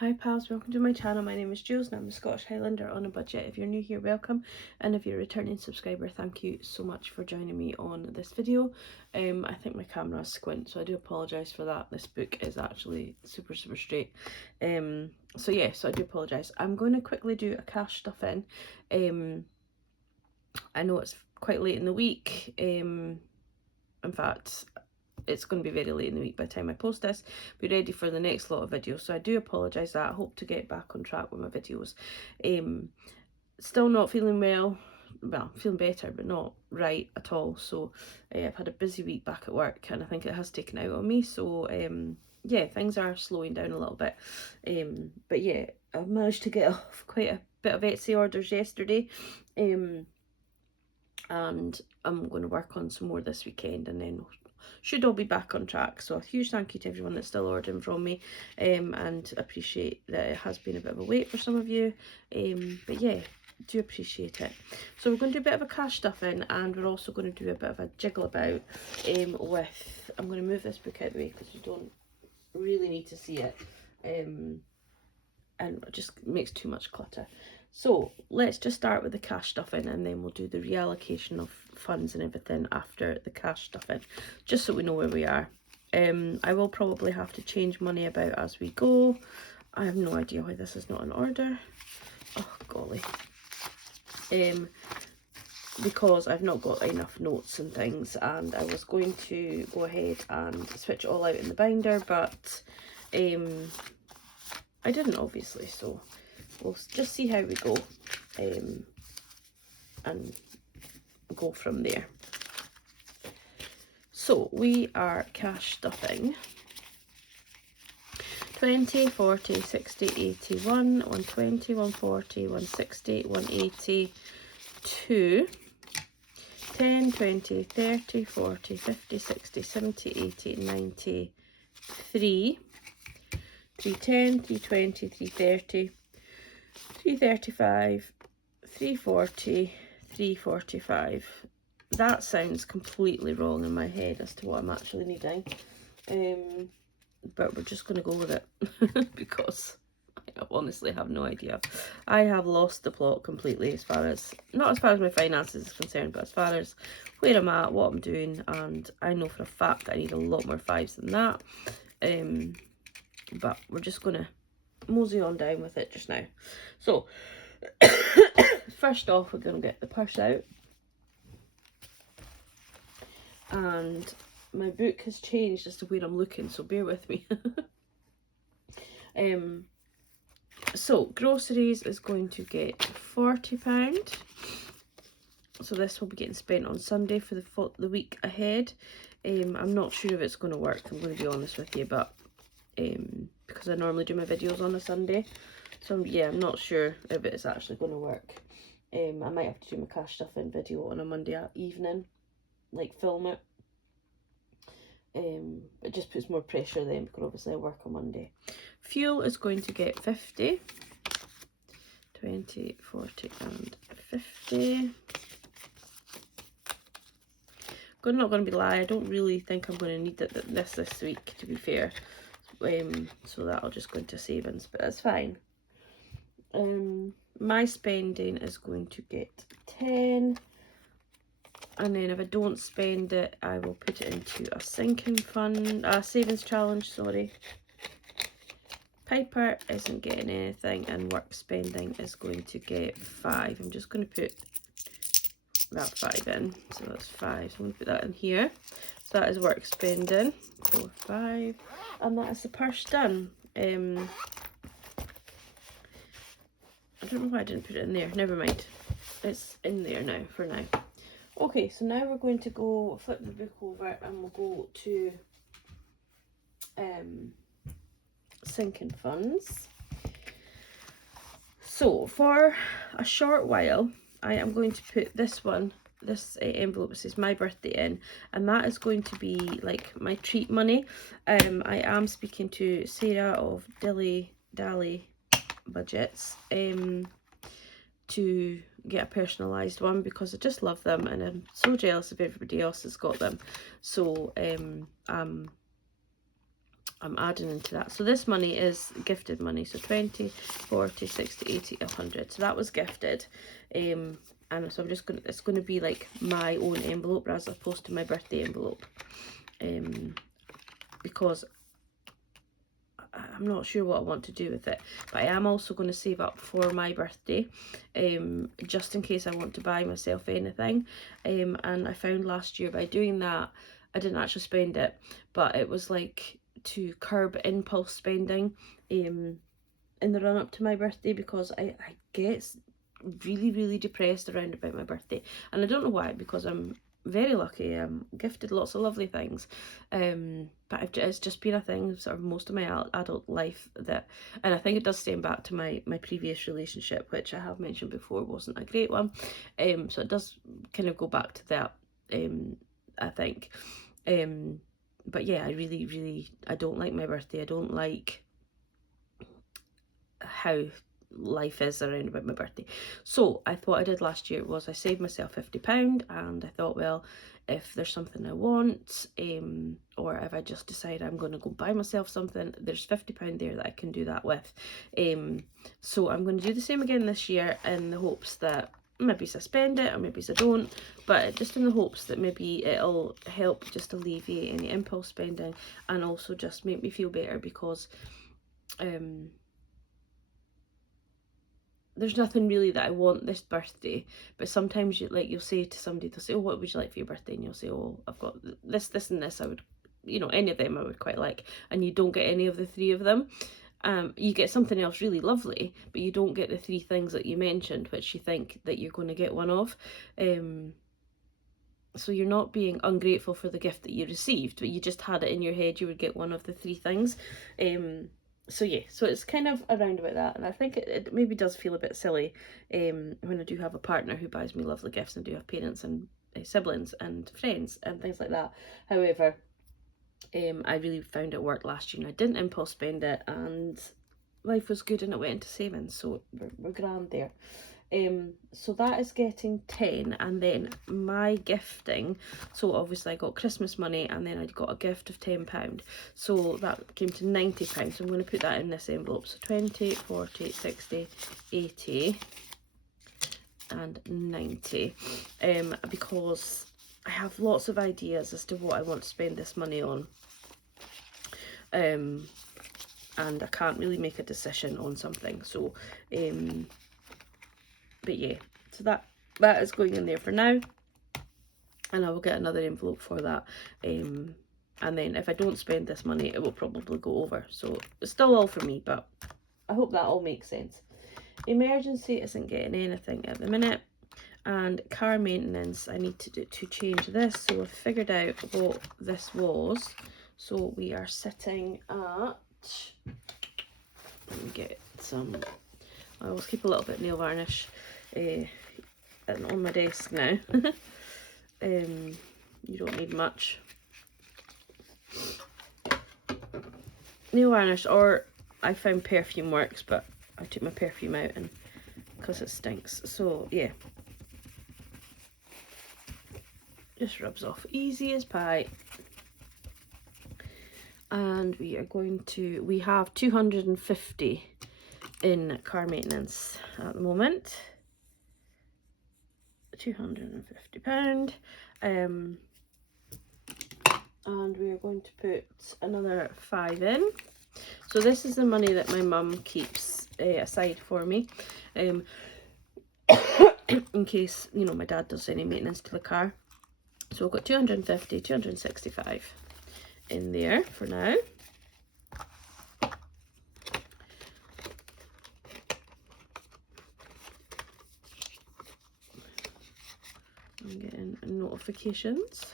Hi pals, welcome to my channel. My name is Julz and I'm a Scottish Highlander on a budget. If you're new here, welcome, and if you're a returning subscriber, thank you so much for joining me on this video. I think my camera is squint, so I do apologise for that. This book is actually super straight. So I do apologise. I'm going to quickly do a cash stuff in. I know it's quite late in the week. In fact, it's going to be very late in the week by the time I post this. Be ready for the next lot of videos, so I do apologise that. I hope to get back on track with my videos. Still not feeling well, feeling better but not right at all, so I've had a busy week back at work and I think it has taken out on me, so yeah, things are slowing down a little bit, but yeah, I've managed to get off quite a bit of Etsy orders yesterday, and I'm going to work on some more this weekend, and then should all be back on track. So a huge thank you to everyone that's still ordering from me, and appreciate that it has been a bit of a wait for some of you, but yeah, do appreciate it. So we're going to do a bit of a cash stuff in, and we're also going to do a bit of a jiggle about with, I'm going to move this book out of the way because you don't really need to see it, and it just makes too much clutter. So let's just start with the cash stuffing, and then we'll do the reallocation of funds and everything after the cash stuffing, just so we know where we are. I will probably have to change money about as we go. I have no idea why this is not in order. Oh golly. Because I've not got enough notes and things, and I was going to go ahead and switch it all out in the binder, but I didn't, obviously, so we'll just see how we go, and go from there. So we are cash stuffing 20, 40, 60, 81, 120, 140, 160, 180, 2, 10, 20, 30, 40, 50, 60, 70, 80, 90, 3, 310, 320, 330, 335, 340, 345. That sounds completely wrong in my head as to what I'm actually needing, but we're just going to go with it because I honestly have no idea. I have lost the plot completely, as far as, not as far as my finances is concerned, but as far as where I'm at, what I'm doing, and I know for a fact that I need a lot more fives than that, but we're just going to mosey on down with it just now. So first off, we're going to get the purse out, and my book has changed as to where I'm looking, so bear with me. So groceries is going to get £40, so this will be getting spent on Sunday for the week ahead. I'm not sure if it's going to work, I'm going to be honest with you, but because I normally do my videos on a Sunday, so yeah, I'm not sure if it's actually going to work. I might have to do my cash stuffing video on a Monday evening, like film it. It just puts more pressure then, because obviously I work on Monday. Fuel is going to get 50, 20, 40 and 50. I'm not going to be lying, I don't really think I'm going to need this week, to be fair. So that'll just go into savings, but that's fine. My spending is going to get 10, and then if I don't spend it, I will put it into a sinking fund, a savings challenge, sorry. Piper isn't getting anything, and work spending is going to get 5. I'm just going to put that 5 in, so that's 5, so I'm going to put that in here. So that is work spending, 4, 5, and that is the purse done. I don't know why I didn't put it in there, never mind, it's in there now for now. Okay, so now we're going to go flip the book over, and we'll go to sinking funds. So for a short while, I am going to put this envelope that says my birthday in, and that is going to be like my treat money. I am speaking to Sarah of Dilly Dally Budgets to get a personalised one, because I just love them and I'm so jealous if everybody else has got them. So I'm adding into that. So this money is gifted money. So 20, 40, 60, 80, 100. So that was gifted. And so I'm just going to, it's going to be like my own envelope as opposed to my birthday envelope. Because I'm not sure what I want to do with it, but I am also going to save up for my birthday, just in case I want to buy myself anything. And I found last year by doing that, I didn't actually spend it, but it was like to curb impulse spending in the run up to my birthday, because I get really depressed around about my birthday, and I don't know why, because I'm very lucky. I'm gifted lots of lovely things, but it's just been a thing sort of most of my adult life that, and I think it does stem back to my previous relationship, which I have mentioned before wasn't a great one. So it does kind of go back to that, I think. But yeah, I really I don't like my birthday. I don't like how life is around about my birthday. So I thought I did last year was I saved myself £50, and I thought, well, if there's something I want, or if I just decide I'm going to go buy myself something, there's £50 there that I can do that with. So I'm going to do the same again this year, in the hopes that maybe I spend it or maybe I don't, but just in the hopes that maybe it'll help just alleviate any impulse spending, and also just make me feel better, because there's nothing really that I want this birthday, but sometimes you'll say to somebody, they'll say, oh, what would you like for your birthday? And you'll say, oh, I've got this and this, I would, any of them I would quite like, and you don't get any of the three of them. You get something else really lovely, but you don't get the three things that you mentioned, which you think that you're going to get one of. So you're not being ungrateful for the gift that you received, but you just had it in your head you would get one of the three things. So yeah, so it's kind of around about that, and I think it maybe does feel a bit silly when I do have a partner who buys me lovely gifts, and do have parents and siblings and friends and things like that. However, I really found it worked last year, and I didn't impulse spend it, and life was good, and it went into savings, so we're grand there. So that is getting 10, and then my gifting, so obviously I got Christmas money, and then I got a gift of £10, so that came to £90. So I'm going to put that in this envelope. So 20, 40, 60, 80 and 90, because I have lots of ideas as to what I want to spend this money on, and I can't really make a decision on something. So but yeah, so that is going in there for now, and I will get another envelope for that, and then if I don't spend this money, it will probably go over. So it's still all for me, but I hope that all makes sense. Emergency isn't getting anything at the minute, and car maintenance, I need to change this. So I've figured out what this was. So we are sitting at, let me get some, I always keep a little bit of nail varnish on my desk now. You don't need much nail varnish, or I found perfume works, but I took my perfume out and because it stinks. So yeah, just rubs off easy as pie. And we are going to, we have 250 in car maintenance at the moment. £250, and we are going to put another 5 in. So this is the money that my mum keeps aside for me, in case my dad does any maintenance to the car. So I've got 250, 265 in there for now. I'm getting notifications.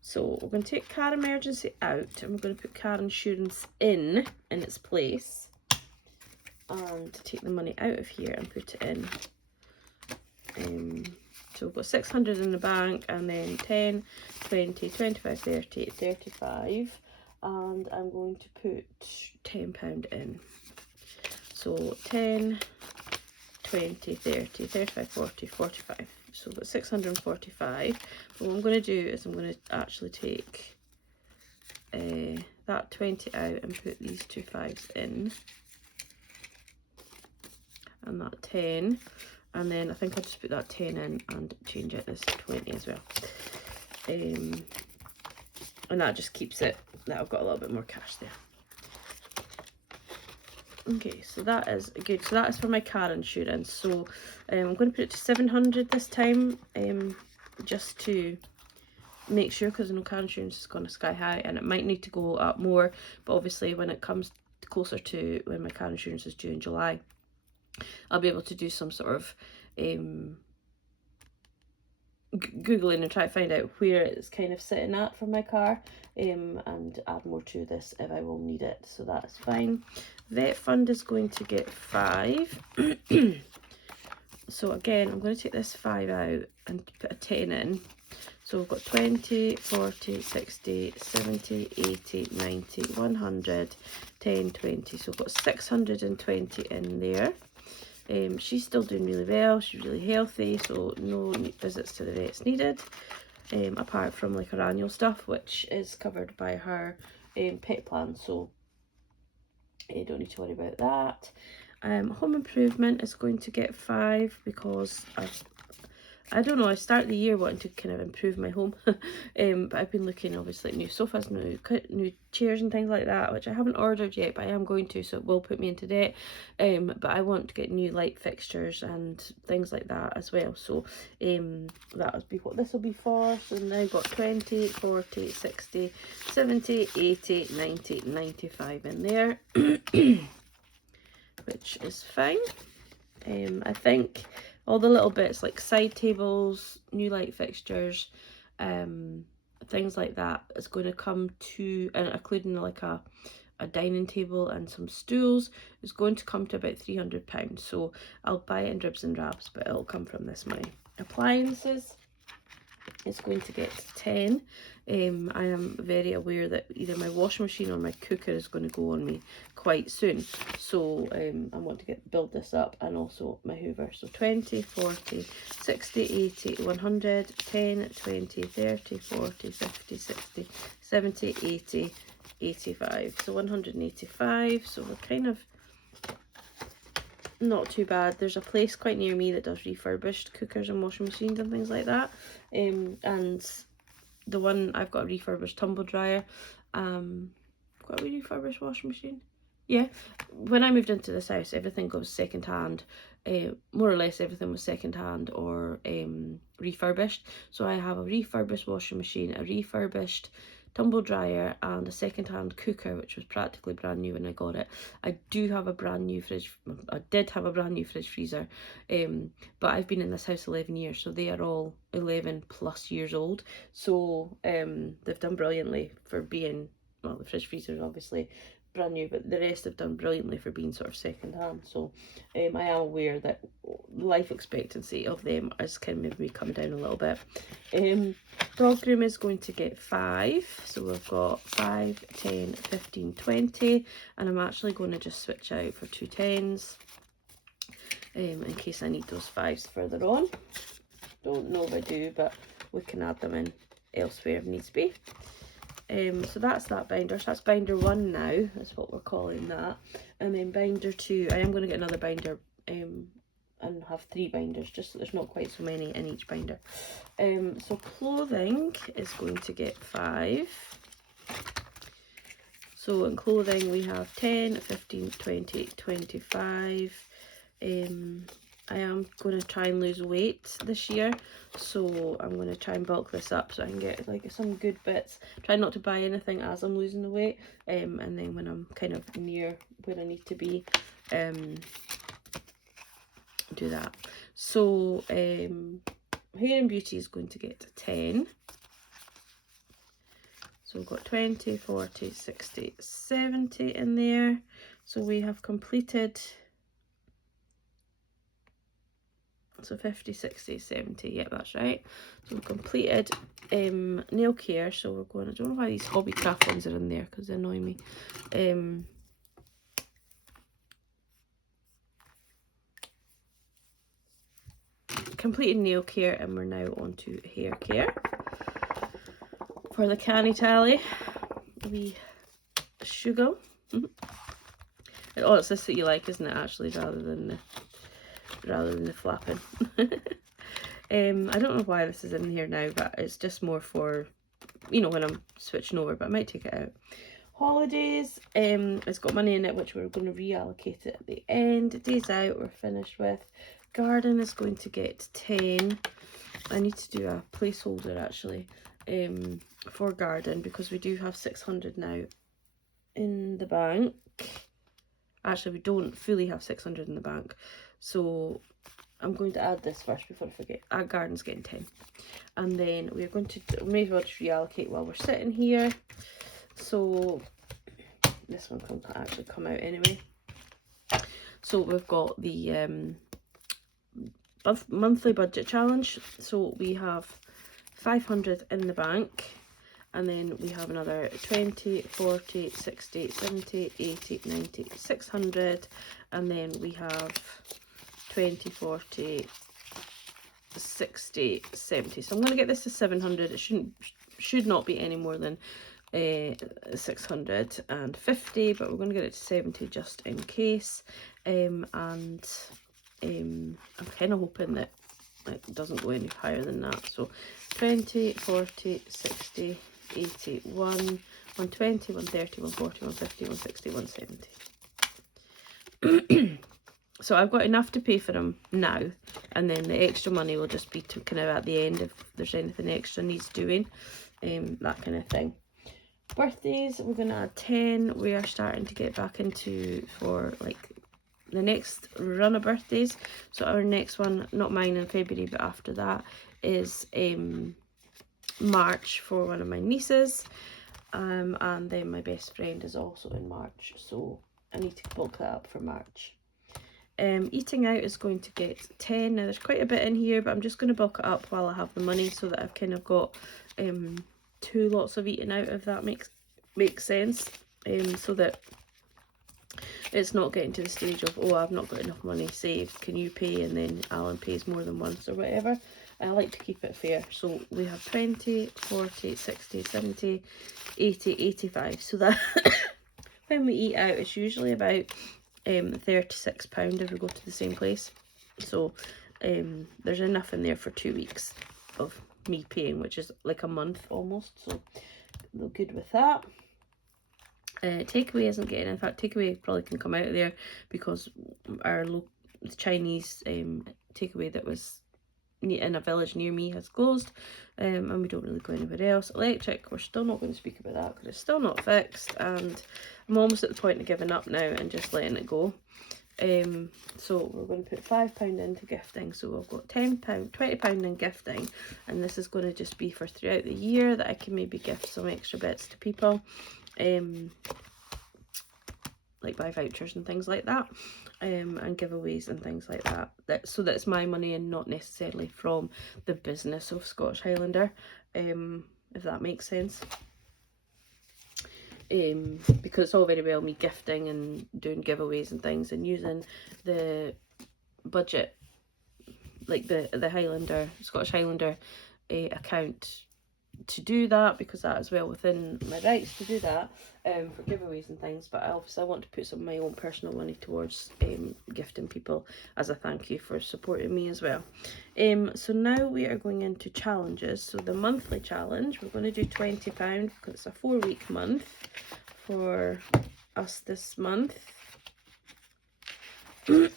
So we're going to take car emergency out, and we're going to put car insurance in its place, and take the money out of here and put it in. So we've got 600 in the bank, and then 10, 20, 25, 30, 35, and I'm going to put £10 in. So 10, 20, 30, 35, 40, 45. So we've got 645. But what I'm going to do is I'm going to actually take that 20 out and put these two 5s in. And that 10. And then I think I'll just put that 10 in and change it as 20 as well. And that just keeps it, that I've got a little bit more cash there. Okay, so that is good. So that is for my car insurance. So I'm going to put it to 700 this time, just to make sure, because I know car insurance is going to sky high and it might need to go up more. But obviously when it comes closer to when my car insurance is due in July, I'll be able to do some sort of Googling and try to find out where it's kind of sitting at for my car, and add more to this if I will need it. So that's fine. Vet fund is going to get 5. So again, I'm going to take this 5 out and put a 10 in. So we've got 20, 40, 60, 70, 80, 90, 100, 10, 20. So we've got 620 in there. She's still doing really well, she's really healthy, so no visits to the vets needed, apart from like her annual stuff, which is covered by her pet plan, so I don't need to worry about that. Home improvement is going to get 5 because I don't know, I started the year wanting to kind of improve my home, but I've been looking obviously at new sofas, new chairs and things like that, which I haven't ordered yet, but I am going to, so it will put me into debt. But I want to get new light fixtures and things like that as well, so that will be what this will be for. So now I've got 20, 40, 60, 70, 80, 90, 95 in there, which is fine. I think all the little bits like side tables, new light fixtures, things like that is going to come to, and including like a dining table and some stools, is going to come to about £300. So I'll buy it in dribs and drabs, but it'll come from this money. Appliances is going to get 10. I am very aware that either my washing machine or my cooker is going to go on me quite soon, so I want to build this up, and also my hoover. So 20, 40, 60, 80, 100, 10, 20, 30, 40, 50, 60, 70, 80, 85. So 185. So we're kind of not too bad. There's a place quite near me that does refurbished cookers and washing machines and things like that, and the one I've got a refurbished tumble dryer, got a refurbished washing machine. Yeah, when I moved into this house, everything goes second hand, more or less everything was second hand or refurbished. So I have a refurbished washing machine, a refurbished tumble dryer, and a second-hand cooker, which was practically brand new when I got it. I do have a brand new fridge. I did have a brand new fridge freezer, but I've been in this house 11 years, so they are all 11 plus years old. So they've done brilliantly for being, well, the fridge freezer is obviously brand new, but the rest have done brilliantly for being sort of second hand. So I am aware that life expectancy of them is kind of maybe coming down a little bit. Dog groom is going to get 5, so we've got 5, 10, 15, 20, and I'm actually going to just switch out for 2 10s in case I need those 5s further on. Don't know if I do, but we can add them in elsewhere if needs be. So that's that binder. So that's binder 1 now, is what we're calling that. And then binder 2, I am going to get another binder and have 3 binders, just so there's not quite so many in each binder. So clothing is going to get 5. So in clothing we have 10, 15, 20, 25. I am going to try and lose weight this year, so I'm going to try and bulk this up so I can get like some good bits. Try not to buy anything as I'm losing the weight, and then when I'm kind of near where I need to be, do that. So hair and beauty is going to get 10. So we've got 20, 40, 60, 70 in there. So we have completed, so 50, 60, 70, yeah, that's right. So we've completed nail care. So we're going, I don't know why these Hobbycraft ones are in there because they annoy me. completed nail care, and we're now on to hair care. For the canny tally, we Sugar. Oh, it's this that you like, isn't it, actually, rather than the flapping. I don't know why this is in here now, but it's just more for, you know, when I'm switching over, but I might take it out. Holidays, it's got money in it, which we're going to reallocate it at the end. Days out, we're finished with. Garden is going to get 10. I need to do a placeholder, actually, for garden, because we do have 600 now in the bank. Actually, we don't fully have 600 in the bank, so I'm going to add this first before I forget. Our garden's getting 10, and then we're going to may as well just reallocate while we're sitting here. So this one can actually come out anyway. So we've got the monthly budget challenge. So we have 500 in the bank, and then we have another 20, 40, 60, 70, 80, 90, 600, and then we have 20, 40, 60, 70. So I'm going to get this to 700. It should not be any more than 650, but we're going to get it to 70 just in case. And I'm kind of hoping that it doesn't go any higher than that. So 20, 40, 60, 80, 120, 130, 140, 150, 160, 170. So I've got enough to pay for them now, and then the extra money will just be to kind of at the end if there's anything extra needs doing, that kind of thing. Birthdays, we're going to add 10. We are starting to get back into for like the next run of birthdays. So our next one, not mine in February, but after that is March for one of my nieces, and then my best friend is also in March, so I need to bulk that up for March. Eating out is going to get 10. Now there's quite a bit in here, but I'm just going to bulk it up while I have the money, so that I've kind of got 2 lots of eating out, if that makes sense, so that it's not getting to the stage of, oh, I've not got enough money saved, can you pay, and then Alan pays more than once or whatever. I like to keep it fair. So we have 20, 40, 60, 70, 80, 85. So that when we eat out, it's usually about £36 if we go to the same place. So there's enough in there for 2 weeks of me paying, which is like a month almost. So we're good with that. Takeaway isn't getting, in fact takeaway probably can come out of there, because our Chinese takeaway that was in a village near me has closed, and we don't really go anywhere else. Electric, we're still not going to speak about that because it's still not fixed, and I'm almost at the point of giving up now and just letting it go. So we're going to put £5 into gifting, so we've got £10, £20 in gifting, and this is going to just be for throughout the year that I can maybe gift some extra bits to people, like buy vouchers and things like that, and giveaways and things like that. So that's my money and not necessarily from the business of Scottish Highlander, if that makes sense. Because it's all very well me gifting and doing giveaways and things and using the budget, like the Highlander, Scottish Highlander account to do that, because that is well within my rights to do that, for giveaways and things. But obviously I want to put some of my own personal money towards gifting people as a thank you for supporting me as well. So now we are going into challenges. So the monthly challenge, we're going to do £20 because it's a 4-week month for us this month. So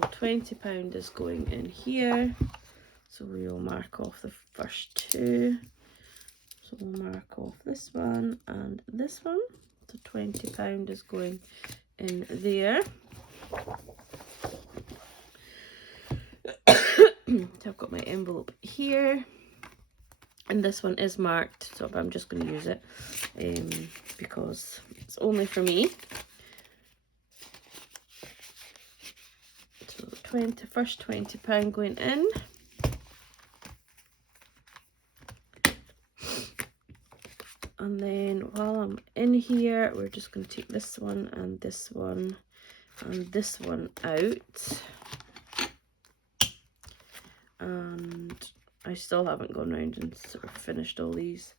£20 is going in here. So we will mark off the first 2. So we'll mark off this one and this one. So £20 is going in there. So I've got my envelope here. And this one is marked, so I'm just going to use it because it's only for me. So first £20 going in. And then while I'm in here, we're just going to take this one and this one and this one out. and I still haven't gone round and sort of finished all these.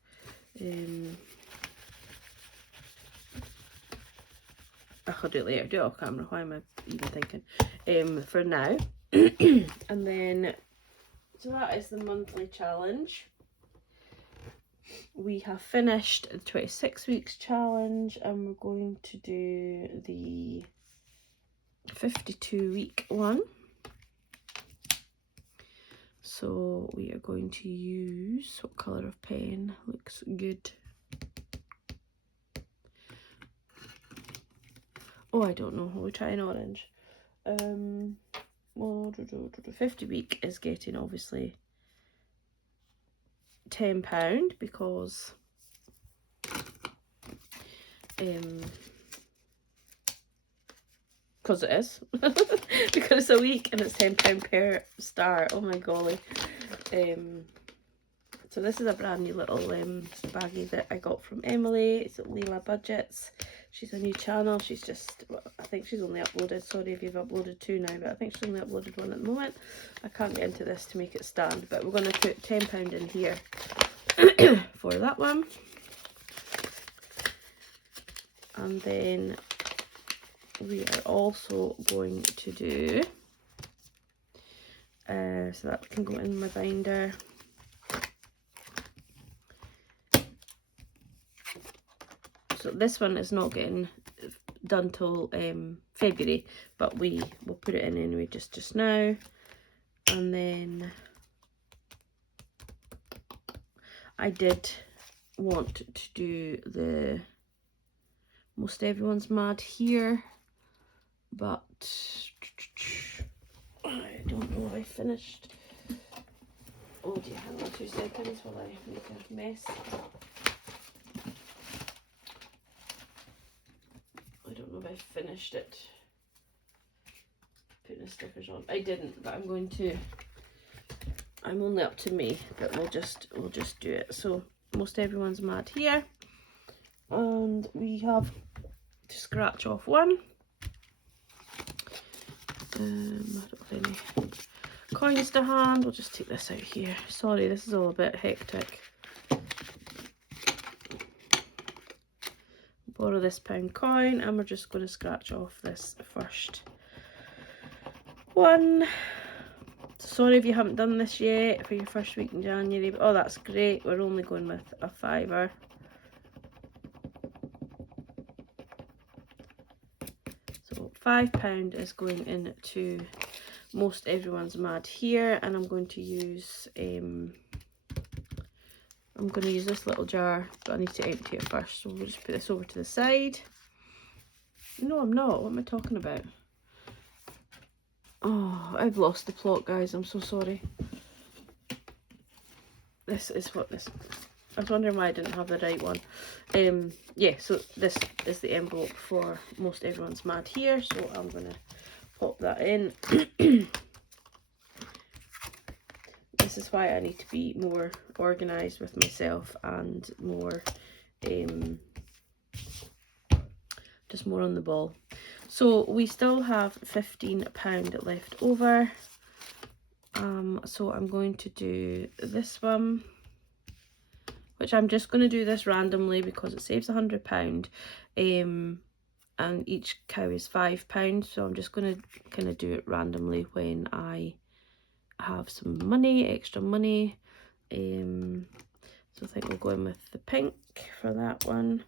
I'll do it later, do it off camera, why am I even thinking? For now. And then, so that is the monthly challenge. We have finished the 26 weeks challenge, and we're going to do the 52 week one. So we are going to use, what colour of pen looks good? Oh, I don't know, we'll try an orange. Well, 50 week is getting obviously £10 because it is because it's a week and it's £10 per star. Oh my golly. So this is a brand new little baggie that I got from Emily. It's at Leela Budgets. She's a new channel. She's just, I think she's only uploaded, sorry if you've uploaded 2 now, but I think she's only uploaded 1 at the moment. I can't get into this to make it stand, but we're going to put £10 in here for that one. And then we are also going to do, so that can go in my binder. So this one is not getting done till February, but we will put it in anyway just now. And then I did want to do the Most Everyone's Mad here, but I don't know if I finished. Oh dear, hang on 2 seconds while I make a mess. I don't know if I finished it, putting the stickers on. I didn't, but I'm going to. I'm only up to May, but we'll just do it. So Most Everyone's Mad here, and we have to scratch off one. I don't have any coins to hand. We'll just take this out here. Sorry, this is all a bit hectic. Borrow this £1 coin, and we're just going to scratch off this first one. Sorry if you haven't done this yet for your first week in January, but oh, that's great. We're only going with a £5. So £5 is going into Most Everyone's Mad here, and I'm going to use this little jar, but I need to empty it first, so we'll just put this over to the side. No, I'm not. What am I talking about? Oh, I've lost the plot, guys. I'm so sorry. This is what this... I was wondering why I didn't have the right one. Yeah, so this is the envelope for Most Everyone's Mad here, so I'm going to pop that in. This is why I need to be more organised with myself and more, just more on the ball. So we still have £15 left over. So I'm going to do this one, which I'm just going to do this randomly because it saves £100. And each cow is £5, so I'm just going to kind of do it randomly when I have some money, extra money. So I think we'll go in with the pink for that one.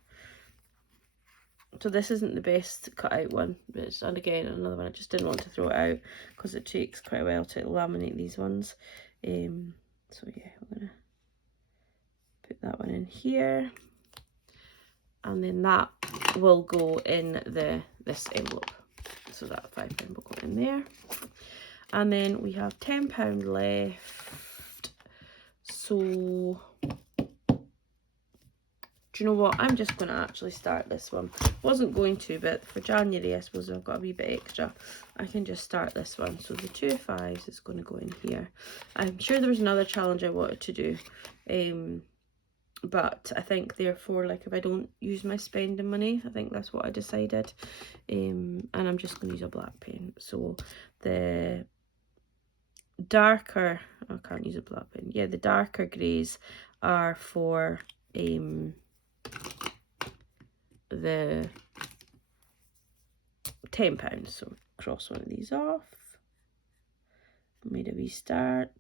So this isn't the best cut out one, but it's, and again, another one I just didn't want to throw it out because it takes quite a while to laminate these ones. So yeah, I'm gonna put that one in here, and then that will go in this envelope. So that £5 will go in there. And then we have £10 left. So do you know what? I'm just going to actually start this one. Wasn't going to, but for January, I suppose I've got a wee bit extra. I can just start this one. So the 2 5s is going to go in here. I'm sure there was another challenge I wanted to do. But I think therefore, like, if I don't use my spending money, I think that's what I decided. And I'm just going to use a black pen. So the darker, I can't use a black pen, yeah, the darker greys are for the £10. So cross one of these off, made a wee start.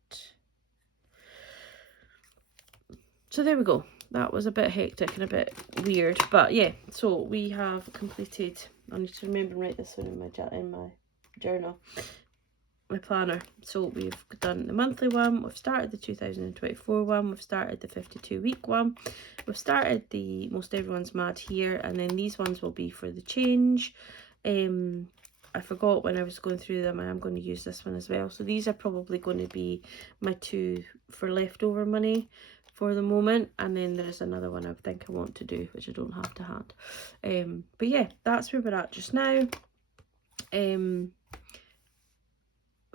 So there we go. That was a bit hectic and a bit weird, but yeah, so we have completed, I need to remember and write this one in my journal, my planner. So we've done the monthly one, we've started the 2024 one, we've started the 52-week one, we've started the Most Everyone's Mad here, and then these ones will be for the change. I forgot when I was going through them, I am going to use this one as well. So these are probably going to be my two for leftover money for the moment, and then there's another one I think I want to do, which I don't have to hand. But yeah, that's where we're at just now.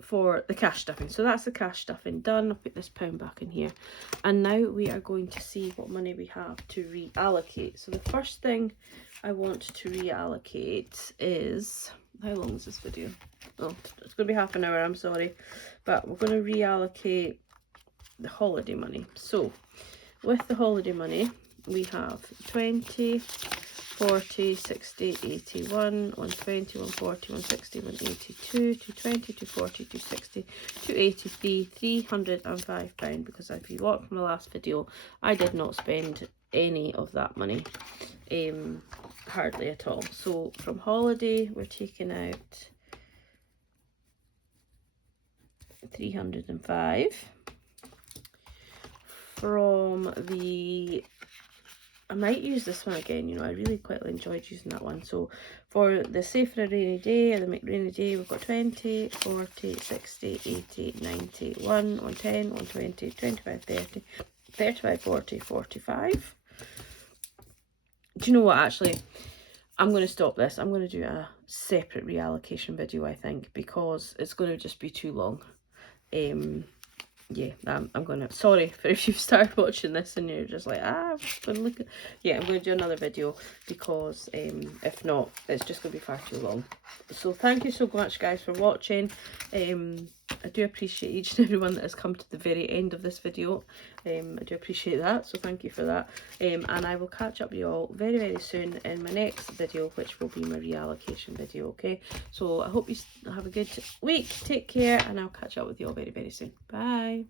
For the cash stuffing. So that's the cash stuffing done. I'll put this pound back in here, and now we are going to see what money we have to reallocate. So the first thing I want to reallocate is, how long is this video? Oh, it's going to be half an hour, I'm sorry, but we're going to reallocate the holiday money. So with the holiday money, we have 20, 40, 60, 81, 120, 140, 160, 182, 220, 240, 260, 283, £305, because if you watched my last video, I did not spend any of that money, hardly at all. So from holiday, we're taking out 305. From the, I might use this one again, you know, I really quite enjoyed using that one. So for the Save for a Rainy Day, or the Make Rainy Day, we've got 20, 40, 60, 80, 90, 110, 120, 25, 30, 35, 40, 45. Do you know what, actually, I'm going to stop this. I'm going to do a separate reallocation video, I think, because it's going to just be too long. Yeah, I'm gonna, sorry for if you've started watching this and you're just like, I'm gonna look at, yeah, I'm gonna do another video, because if not, it's just gonna be far too long. So thank you so much, guys, for watching. I do appreciate each and everyone that has come to the very end of this video. I do appreciate that, so thank you for that. And I will catch up with you all very, very soon in my next video, which will be my reallocation video, okay? So I hope you have a good week, take care, and I'll catch up with you all very, very soon. Bye.